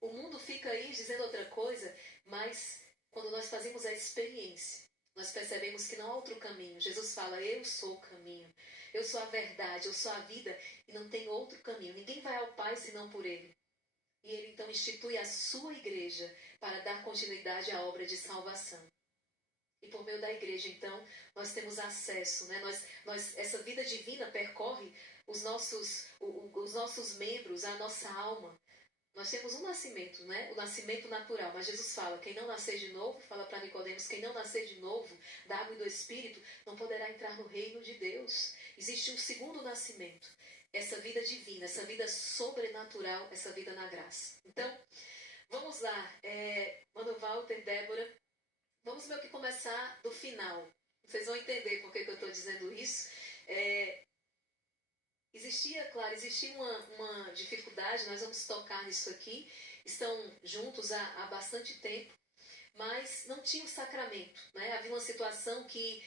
O mundo fica aí dizendo outra coisa, mas quando nós fazemos a experiência, nós percebemos que não há outro caminho. Jesus fala, eu sou o caminho, eu sou a verdade, eu sou a vida, e não tem outro caminho. Ninguém vai ao Pai senão por Ele. E Ele então institui a sua igreja para dar continuidade à obra de salvação. E por meio da igreja, então, nós temos acesso, né? Essa vida divina percorre os nossos membros, a nossa alma. Nós temos um nascimento, né? O nascimento natural. Mas Jesus fala, quem não nascer de novo, fala para Nicodemos, quem não nascer de novo, da água e do Espírito, não poderá entrar no reino de Deus. Existe um segundo nascimento. Essa vida divina, essa vida sobrenatural, essa vida na graça. Então, vamos lá. Mano Walter, Débora, vamos meio que começar do final. Vocês vão entender por que eu estou dizendo isso. Existia uma dificuldade, nós vamos tocar nisso aqui. Estão juntos há bastante tempo, mas não tinha o sacramento. Né? Havia uma situação que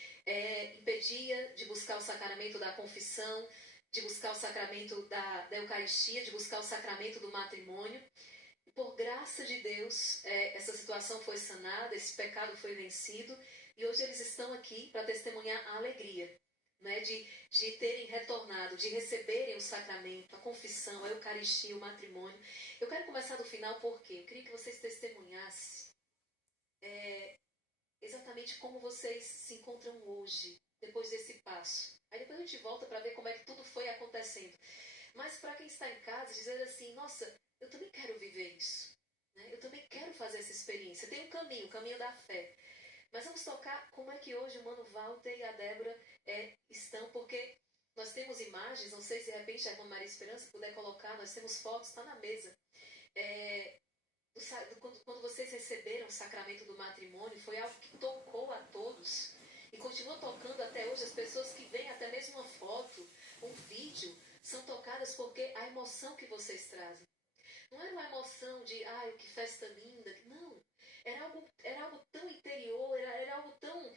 impedia de buscar o sacramento da confissão, de buscar o sacramento da Eucaristia, de buscar o sacramento do matrimônio. E por graça de Deus, essa situação foi sanada, esse pecado foi vencido, e hoje eles estão aqui para testemunhar a alegria, né, de terem retornado, de receberem o sacramento, a confissão, a Eucaristia, o matrimônio. Eu quero começar do final porque eu queria que vocês testemunhassem exatamente como vocês se encontram hoje, depois desse passo. Aí depois a gente volta para ver como é que tudo foi acontecendo. Mas para quem está em casa, dizer assim, nossa, eu também quero viver isso. Né? Eu também quero fazer essa experiência. Tem um caminho, o caminho da fé. Mas vamos tocar como é que hoje o Mano Walter e a Débora estão, porque nós temos imagens, não sei se de repente a irmã Maria Esperança puder colocar, nós temos fotos, está na mesa. Quando vocês receberam o sacramento do matrimônio, foi algo que tocou a todos e continua tocando até hoje. As pessoas que veem até mesmo uma foto, um vídeo, são tocadas porque a emoção que vocês trazem. Não era uma emoção de, ai, que festa linda. Não. Era algo tão interior, era algo tão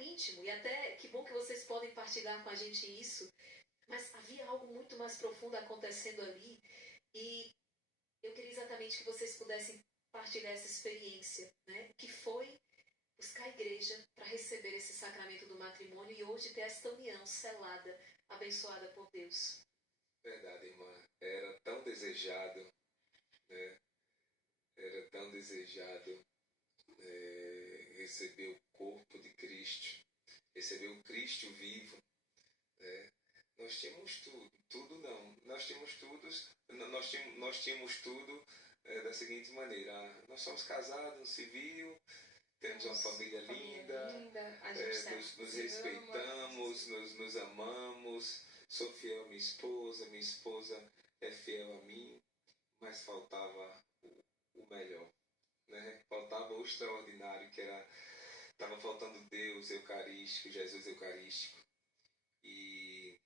íntimo. E até que bom que vocês podem partilhar com a gente isso. Mas havia algo muito mais profundo acontecendo ali. E eu queria exatamente que vocês pudessem partilhar essa experiência, né? Que foi buscar a igreja para receber esse sacramento do matrimônio e hoje ter esta união selada, abençoada por Deus. Verdade, irmã. Era tão desejado, né? Era tão desejado receber o corpo de Cristo, receber o Cristo vivo, né? Nós tínhamos tudo não. Nós tínhamos tudo da seguinte maneira: nós somos casados no civil, temos uma família linda, nos respeitamos, nos amamos, sou fiel à minha esposa é fiel a mim, mas faltava o melhor, né? Faltava o extraordinário, que era, estava faltando Deus Eucarístico, Jesus Eucarístico, e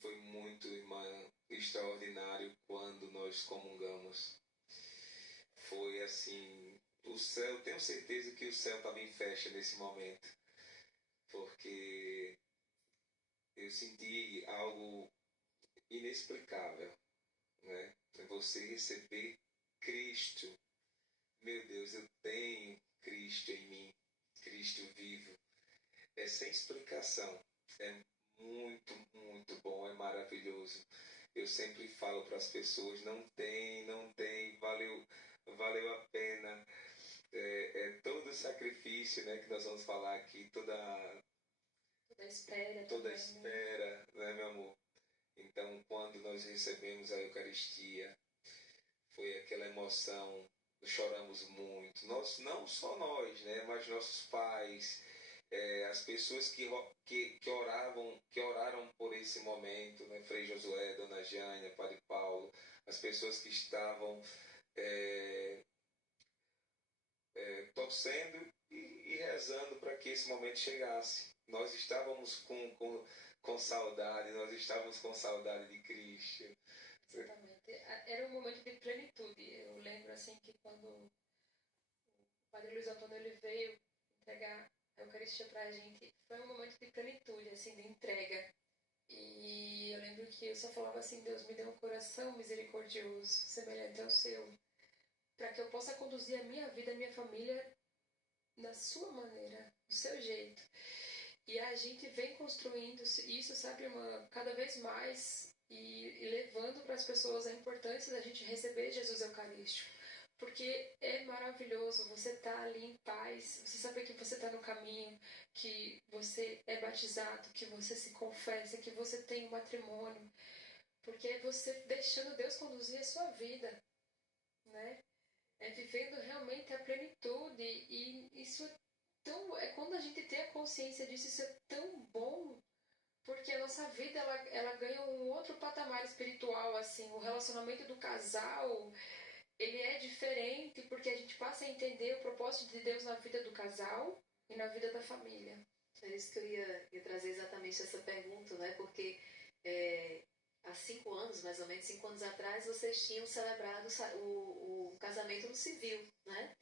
foi muito, irmã, extraordinário quando nós comungamos. Foi assim, o céu, tenho certeza que o céu estava em festa nesse momento, porque eu senti algo inexplicável, né? Você receber Cristo. Meu Deus, eu tenho Cristo em mim, Cristo vivo. É sem explicação. É muito, muito bom, é maravilhoso. Eu sempre falo para as pessoas, não tem, valeu a pena. Todo o sacrifício, né, que nós vamos falar aqui, toda espera, né, meu amor? Então, quando nós recebemos a Eucaristia, foi aquela emoção, choramos muito. Nós, não só nós, né, mas nossos pais, as pessoas que oraram por esse momento, né, Frei Josué, Dona Jânia, Padre Paulo, as pessoas que estavam torcendo e rezando para que esse momento chegasse. Nós estávamos com saudade, nós estávamos com saudade de Cristo. Exatamente. Era um momento de plenitude. Eu lembro assim que quando o Padre Luiz Antônio ele veio entregar a Eucaristia para a gente, foi um momento de plenitude, assim, de entrega. E eu lembro que eu só falava assim, Deus me dê um coração misericordioso, semelhante ao seu, para que eu possa conduzir a minha vida, a minha família na sua maneira, do seu jeito. E a gente vem construindo isso, sabe, irmã, cada vez mais e levando para as pessoas a importância da gente receber Jesus Eucarístico. Porque é maravilhoso você estar ali em paz, você saber que você está no caminho, que você é batizado, que você se confessa, que você tem um matrimônio. Porque é você deixando Deus conduzir a sua vida, né? É vivendo realmente a plenitude. E isso é tão... quando a gente tem a consciência disso, isso é tão bom. Porque a nossa vida, ela ganha um outro patamar espiritual, assim. O relacionamento do casal, ele é diferente porque a gente passa a entender o propósito de Deus na vida do casal e na vida da família. É isso que eu ia trazer exatamente essa pergunta, né? Porque há 5 anos, mais ou menos 5 anos atrás, vocês tinham celebrado o casamento no civil, né?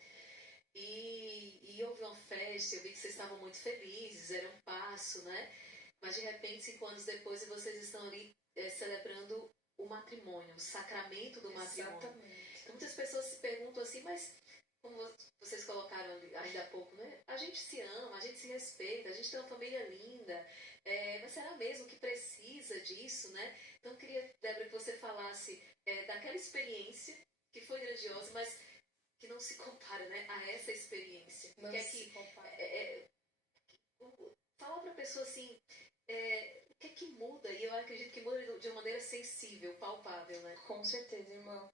E houve uma festa, eu vi que vocês estavam muito felizes, era um passo, né? Mas de repente, 5 anos depois, vocês estão ali celebrando o matrimônio, o sacramento do matrimônio. Exatamente. Então, muitas pessoas se perguntam assim, mas como vocês colocaram ainda há pouco, né? A gente se ama, a gente se respeita, a gente tem uma família linda, mas será mesmo que precisa disso, né? Então, eu queria, Débora, que você falasse daquela experiência que foi grandiosa, mas que não se compara, né, a essa experiência. Não que se compara. Falar para a pessoa assim, o que é que muda? E eu acredito que muda de uma maneira sensível, palpável, né? Com certeza, irmão.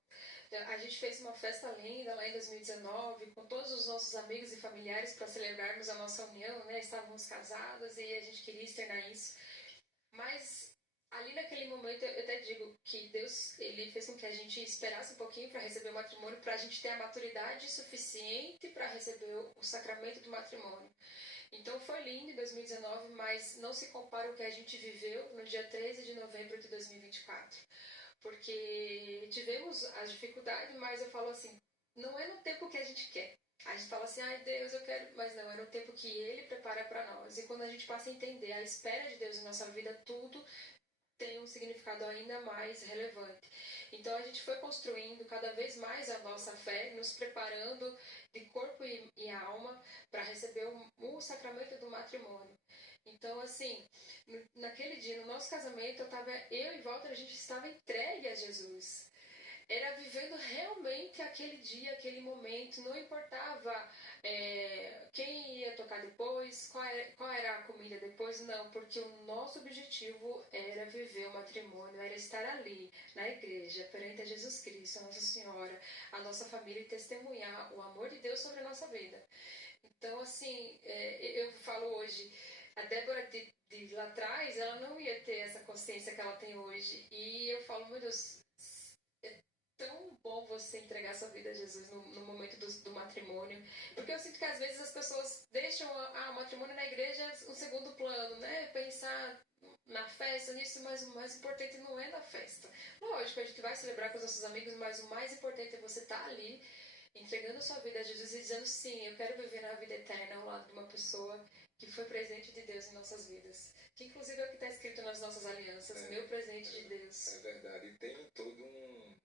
A gente fez uma festa linda lá em 2019 com todos os nossos amigos e familiares para celebrarmos a nossa união, né? Estávamos casadas e a gente queria externar isso. Mas ali naquele momento eu até digo que Deus, ele fez com que a gente esperasse um pouquinho para receber o matrimônio, para a gente ter a maturidade suficiente para receber o sacramento do matrimônio. Então foi lindo em 2019, mas não se compara o que a gente viveu no dia 13 de novembro de 2024. Porque tivemos as dificuldades, mas eu falo assim, não é no tempo que a gente quer. A gente fala assim, ai Deus, eu quero, mas não, é no tempo que Ele prepara para nós. E quando a gente passa a entender a espera de Deus em nossa vida, tudo tem um significado ainda mais relevante. Então a gente foi construindo cada vez mais a nossa fé, nos preparando de corpo e alma para receber o sacramento do matrimônio. Então, assim, naquele dia, no nosso casamento, eu e Walter, a gente estava entregue a Jesus. Era vivendo realmente aquele dia, aquele momento, não importava quem ia tocar depois, qual era a comida depois, não, porque o nosso objetivo era viver o matrimônio, era estar ali, na igreja, perante a Jesus Cristo, a Nossa Senhora, a nossa família e testemunhar o amor de Deus sobre a nossa vida. Então, assim, eu falo hoje, a Débora de lá atrás, ela não ia ter essa consciência que ela tem hoje. E eu falo, meu Deus, é tão bom você entregar sua vida a Jesus no momento do matrimônio. Porque eu sinto que às vezes as pessoas deixam o matrimônio na igreja um segundo plano, né? Pensar na festa, nisso, mas o mais importante não é na festa. Lógico, a gente vai celebrar com os nossos amigos, mas o mais importante é você estar ali entregando a sua vida a Jesus e dizendo sim, eu quero viver na vida eterna ao lado de uma pessoa que foi presente de Deus em nossas vidas. Que inclusive é o que está escrito nas nossas alianças, meu presente de Deus. É verdade, e tem todo um...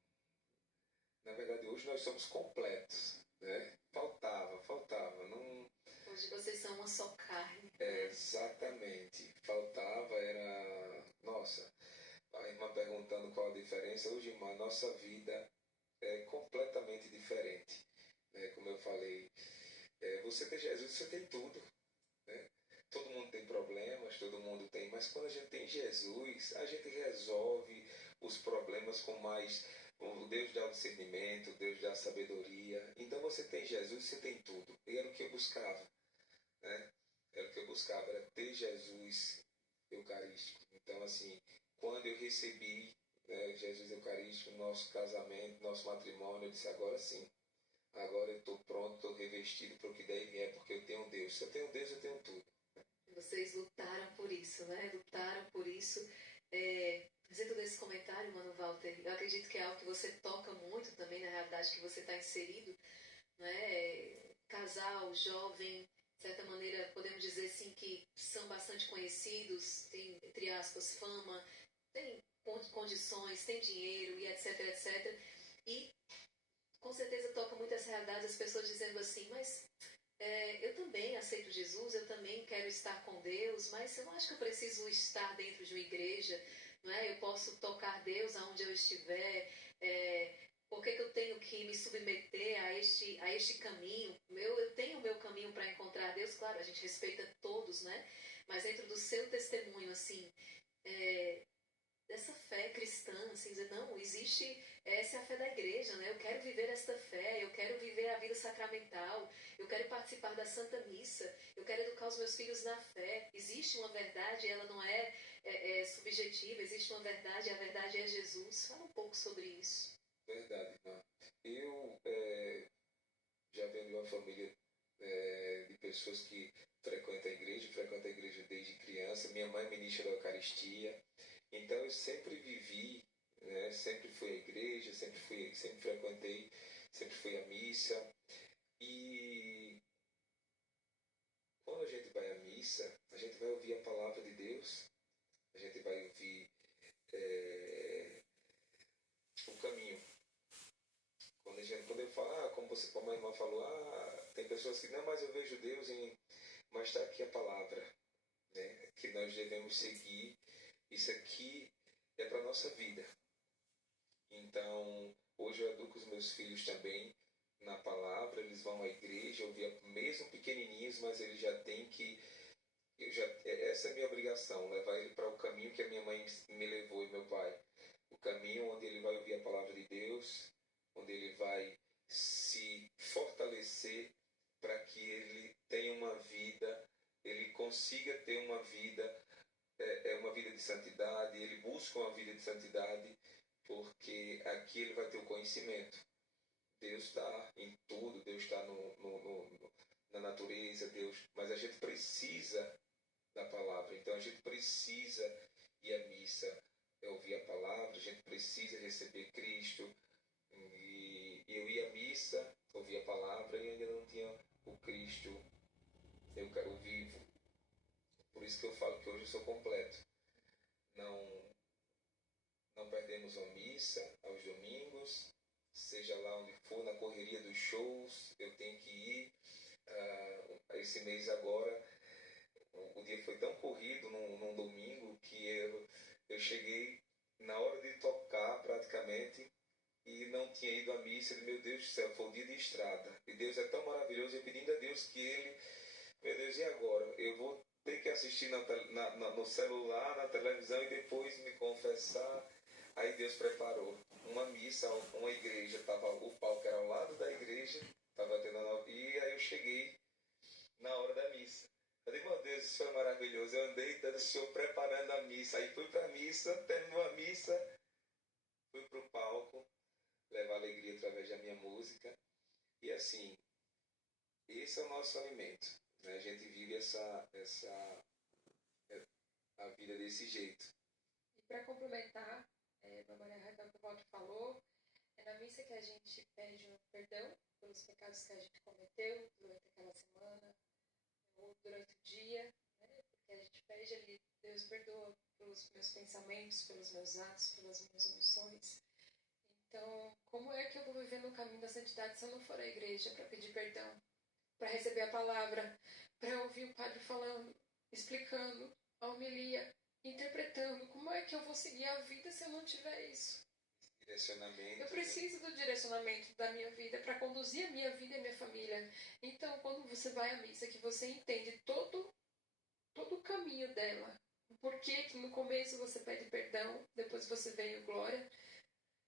Na verdade, hoje nós somos completos, né? Faltava, não... Hoje vocês são uma só carne. Exatamente, faltava, era... Nossa, a irmã perguntando qual a diferença. Hoje, irmã, a nossa vida é completamente diferente, né? Como eu falei, você tem Jesus, você tem tudo, né? Todo mundo tem problemas, todo mundo tem, mas quando a gente tem Jesus, a gente resolve os problemas com mais... O Deus dá o discernimento, Deus dá a sabedoria. Então você tem Jesus, você tem tudo. E era o que eu buscava, né? Era o que eu buscava, era ter Jesus Eucarístico. Então, assim, quando eu recebi Jesus Eucarístico, nosso casamento, nosso matrimônio, eu disse, agora sim. Agora eu estou pronto, estou revestido para o que deve é, porque eu tenho Deus. Se eu tenho Deus, eu tenho tudo. Vocês lutaram por isso, né? Lutaram por isso. Dentro desse comentário, Mano Walter, eu acredito que é algo que você toca muito também na realidade que você está inserido, né? Casal, jovem, de certa maneira, podemos dizer assim que são bastante conhecidos, têm, entre aspas, fama, têm condições, têm dinheiro e etc, etc. E com certeza toca muito essa realidade, as pessoas dizendo assim, mas eu também aceito Jesus, eu também quero estar com Deus, mas eu não acho que eu preciso estar dentro de uma igreja, não é? Eu posso tocar Deus aonde eu estiver, por que eu tenho que me submeter a este caminho? Eu tenho o meu caminho para encontrar Deus, claro, a gente respeita todos, né? Mas dentro do seu testemunho, assim, dessa fé cristã, assim, dizer, não, existe, essa é a fé da igreja, né? Eu quero viver esta fé, eu quero viver a vida sacramental, eu quero participar da Santa Missa, eu quero educar os meus filhos na fé. Existe uma verdade, ela não é subjetiva, existe uma verdade, a verdade é Jesus. Fala um pouco sobre isso. Verdade, não. Eu já venho de uma família de pessoas que frequentam a igreja desde criança. Minha mãe é ministra da Eucaristia. Então eu sempre vivi, né, sempre fui à igreja, sempre frequentei, sempre fui à missa. E quando a gente vai à missa, a gente vai ouvir a palavra de Deus, a gente vai ouvir o caminho. Quando eu falo, como a irmã falou, tem pessoas que, não, mas eu vejo Deus mas está aqui a palavra, né, que nós devemos seguir. Isso aqui é para a nossa vida. Então, hoje eu educo os meus filhos também na palavra, eles vão à igreja, mesmo pequenininhos, mas eles já têm que... essa é a minha obrigação, levar ele para o caminho que a minha mãe me levou e meu pai. O caminho onde ele vai ouvir a palavra de Deus, onde ele vai se fortalecer para que ele tenha uma vida, ele consiga ter uma vida de santidade, ele busca uma vida de santidade, porque aqui ele vai ter o conhecimento. Deus está em tudo, Deus está na natureza, mas a gente precisa da palavra, então a gente precisa ir à missa, ouvir a palavra, a gente precisa receber Cristo. E eu ia à missa, ouvia a palavra e ainda não tinha o Cristo, eu vivo. Por isso que eu falo que hoje eu sou completo. Não perdemos a missa aos domingos, seja lá onde for, na correria dos shows, eu tenho que ir. Esse mês agora, o dia foi tão corrido num domingo que eu cheguei na hora de tocar praticamente e não tinha ido à missa. Meu Deus do céu, foi um dia de estrada. E Deus é tão maravilhoso, eu pedindo a Deus que Ele, meu Deus, e agora? Eu vou ter que assistir no celular, na televisão e depois me confessar. Aí Deus preparou uma missa, uma igreja, o palco era ao lado da igreja, estava tendo e aí eu cheguei na hora da missa. Eu digo, meu Deus, isso foi maravilhoso. Eu andei dando o Senhor preparando a missa. Aí fui para a missa, terminou a missa, fui para o palco, levar alegria através da minha música. E assim, esse é o nosso alimento. Né? A gente vive a vida desse jeito. E para complementar, a Maria Raquel que o Walter falou, é na missa que a gente pede um perdão pelos pecados que a gente cometeu durante aquela semana, ou durante o dia, né? Porque a gente pede ali, Deus perdoa pelos meus pensamentos, pelos meus atos, pelas minhas omissões. Então, como é que eu vou viver no caminho da santidade se eu não for à igreja para pedir perdão? Para receber a palavra, para ouvir o padre falando, explicando a homilia, interpretando. Como é que eu vou seguir a vida se eu não tiver isso? Direcionamento. Eu preciso do direcionamento da minha vida para conduzir a minha vida e a minha família. Então, quando você vai à missa, que você entende todo o caminho dela, o porquê que no começo você pede perdão, depois você vem o glória,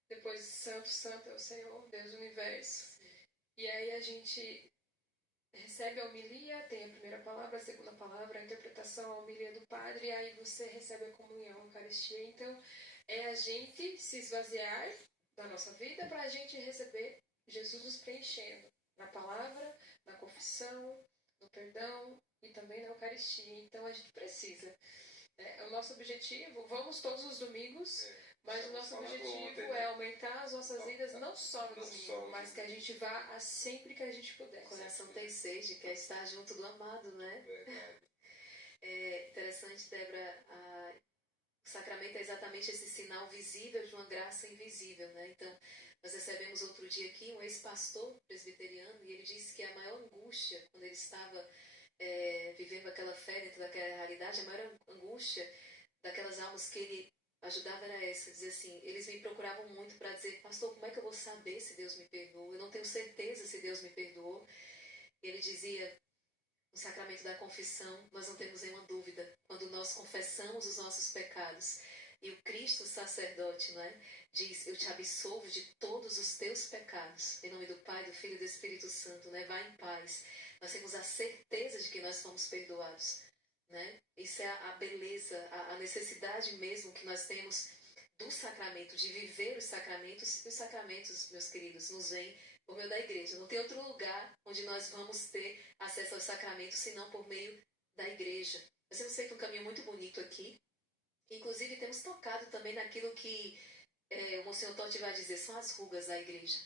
depois santo, santo é o Senhor, Deus do universo. E aí a gente recebe a homilia, tem a primeira palavra, a segunda palavra, a interpretação, a homilia do padre, e aí você recebe a comunhão, a Eucaristia. Então, é a gente se esvaziar da nossa vida para a gente receber Jesus nos preenchendo na palavra, na confissão, no perdão e também na Eucaristia. Então, a gente precisa. É o nosso objetivo. Vamos todos os domingos, Mas o nosso objetivo é aumentar as nossas vidas não só no domingo, mas que a gente vá sempre que a gente puder. O coração tem sede, quer estar junto do amado, né? Verdade. É interessante, Débora, o sacramento é exatamente esse sinal visível de uma graça invisível, né? Então, nós recebemos outro dia aqui um ex-pastor presbiteriano e ele disse que a maior angústia, quando ele estava vivendo aquela fé dentro daquela realidade, a maior angústia daquelas almas que ele ajudava era essa, dizer assim, eles me procuravam muito para dizer, pastor, como é que eu vou saber se Deus me perdoou? Eu não tenho certeza se Deus me perdoou. E ele dizia, no sacramento da confissão, nós não temos nenhuma dúvida. Quando nós confessamos os nossos pecados, e o Cristo sacerdote, não é? Diz, eu te absolvo de todos os teus pecados. Em nome do Pai, do Filho e do Espírito Santo, né? Vá em paz. Nós temos a certeza de que nós fomos perdoados, né? Isso é a beleza, a necessidade mesmo que nós temos do sacramento, de viver os sacramentos. E os sacramentos, meus queridos, nos vêm por meio da igreja. Não tem outro lugar onde nós vamos ter acesso aos sacramentos senão por meio da igreja. Nós temos feito um caminho muito bonito aqui. Inclusive, temos tocado também naquilo que o Monsenhor Totti vai dizer, são as rugas da igreja.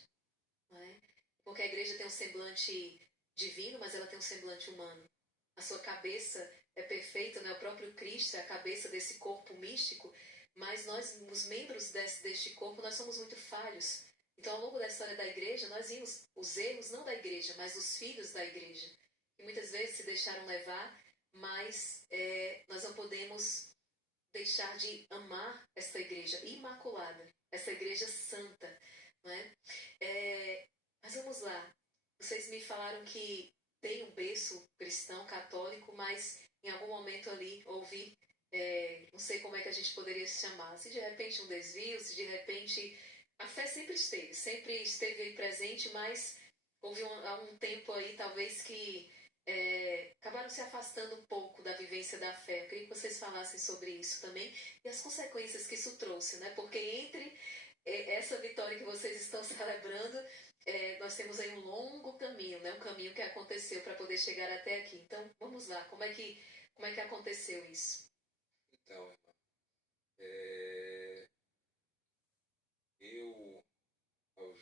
Não é? Porque a igreja tem um semblante divino, mas ela tem um semblante humano. A sua cabeça é perfeita, né? O próprio Cristo é a cabeça desse corpo místico, mas nós, os membros deste corpo, nós somos muito falhos. Então, ao longo da história da igreja, nós vimos os erros, não da igreja, mas dos filhos da igreja, que muitas vezes se deixaram levar, mas nós não podemos deixar de amar esta igreja imaculada, essa igreja santa, não é? Mas vamos lá, vocês me falaram que tem um berço cristão, católico, mas em algum momento ali houve, não sei como é que a gente poderia se chamar, se de repente um desvio, se de repente a fé sempre esteve aí presente, mas houve um tempo aí talvez que acabaram se afastando um pouco da vivência da fé. Eu queria que vocês falassem sobre isso também e as consequências que isso trouxe, né? Porque entre essa vitória que vocês estão celebrando, nós temos aí um longo caminho, né? Um caminho que aconteceu para poder chegar até aqui. Então, vamos lá, como é que aconteceu isso? Então, eu, aos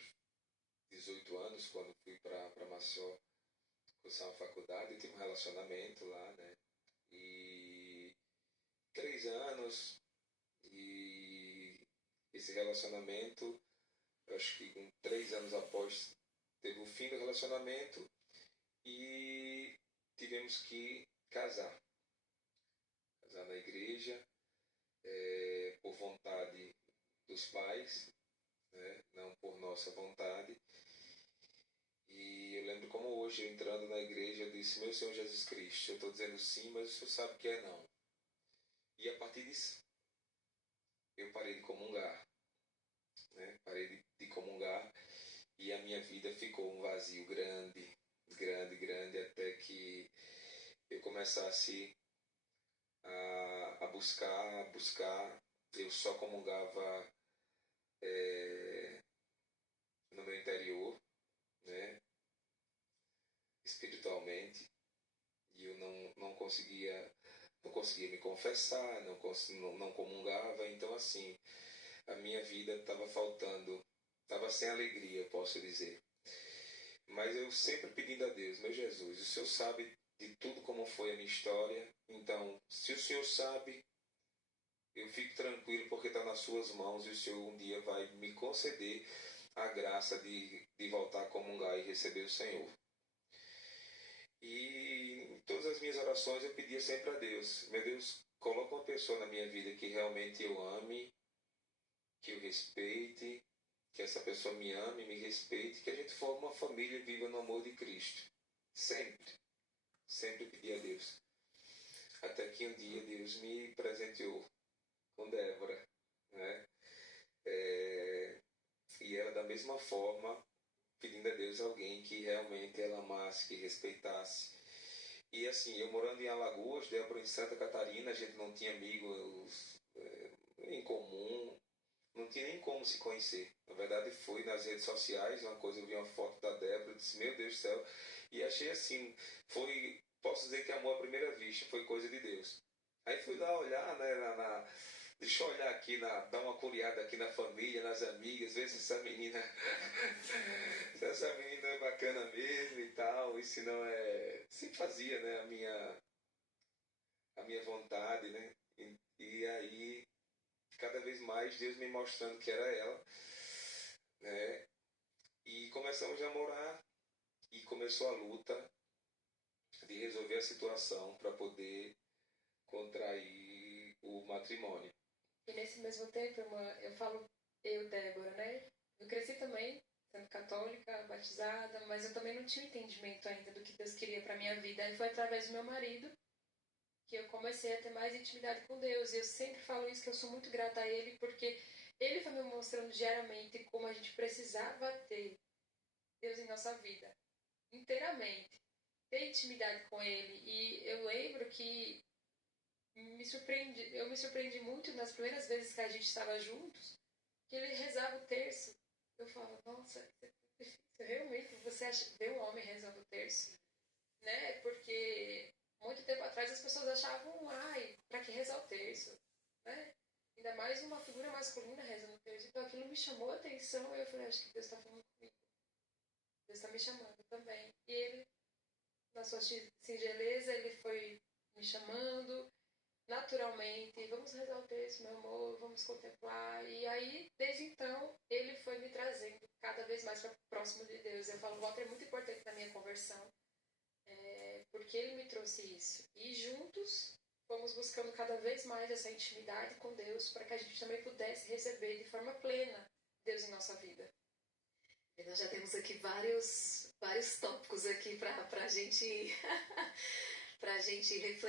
18 anos, quando fui para Maceió cursar uma faculdade, eu tive um relacionamento lá, né? E 3 anos, e esse relacionamento, eu acho que 3 anos após, teve o fim do relacionamento e tivemos que casar na igreja, por vontade dos pais, né? Não por nossa vontade. E eu lembro como hoje, eu entrando na igreja, eu disse, meu Senhor Jesus Cristo, eu estou dizendo sim, mas o Senhor sabe que é não. E a partir disso, eu parei de comungar, né? Parei de comungar e a minha vida ficou um vazio grande, grande, grande, até que eu começasse a buscar. Eu só comungava no meu interior, né? Espiritualmente, e eu não conseguia me confessar, não comungava. Então, assim, a minha vida estava faltando, estava sem alegria, posso dizer. Mas eu sempre pedindo a Deus, meu Jesus, o Senhor sabe de tudo como foi a minha história, então, se o Senhor sabe, eu fico tranquilo porque está nas suas mãos e o Senhor um dia vai me conceder a graça de voltar a comungar e receber o Senhor. E em todas as minhas orações eu pedia sempre a Deus, meu Deus, coloca uma pessoa na minha vida que realmente eu ame, que eu respeite, que essa pessoa me ame, me respeite, que a gente forme uma família e viva no amor de Cristo. Sempre pedi a Deus. Até que um dia Deus me presenteou com Débora, né? E ela da mesma forma, pedindo a Deus alguém que realmente ela amasse, que respeitasse. E assim, eu morando em Alagoas, Débora em Santa Catarina, a gente não tinha amigos em comum, não tinha nem como se conhecer. Na verdade, fui nas redes sociais, uma coisa, eu vi uma foto da Débora, disse, meu Deus do céu, e achei assim, posso dizer que amor à primeira vista, foi coisa de Deus. Aí fui lá olhar, né, deixa eu olhar aqui, dar uma curiada aqui na família, nas amigas, ver se essa menina é bacana mesmo e tal, e se não é... Sempre fazia, né, a minha vontade, né? E aí, cada vez mais, Deus me mostrando que era ela, né? E começamos a namorar e começou a luta de resolver a situação para poder contrair o matrimônio. E nesse mesmo tempo, irmã, Débora, né? Eu cresci também, sendo católica, batizada, mas eu também não tinha entendimento ainda do que Deus queria para minha vida. E foi através do meu marido que eu comecei a ter mais intimidade com Deus. E eu sempre falo isso, que eu sou muito grata a Ele, porque Ele foi me mostrando diariamente como a gente precisava ter Deus em nossa vida, inteiramente. Ter intimidade com Ele. E eu lembro que eu me surpreendi muito nas primeiras vezes que a gente estava juntos, que ele rezava o terço. Eu falava, nossa, é difícil. Realmente, você vê um homem rezando o terço? Né? Porque muito tempo atrás as pessoas achavam, ai, pra que rezar o terço? Né? Ainda mais uma figura masculina rezando o terço. Então aquilo me chamou a atenção e eu falei, acho que Deus está falando comigo. Deus está me chamando também. E ele, na sua singeleza, ele foi me chamando naturalmente, vamos rezar o texto, meu amor, vamos contemplar. E aí, desde então, ele foi me trazendo cada vez mais para próximo de Deus. Eu falo, o Walter é muito importante na minha conversão, porque ele me trouxe isso. E juntos, fomos buscando cada vez mais essa intimidade com Deus, para que a gente também pudesse receber de forma plena Deus em nossa vida. E nós já temos aqui vários tópicos aqui para a gente refletir.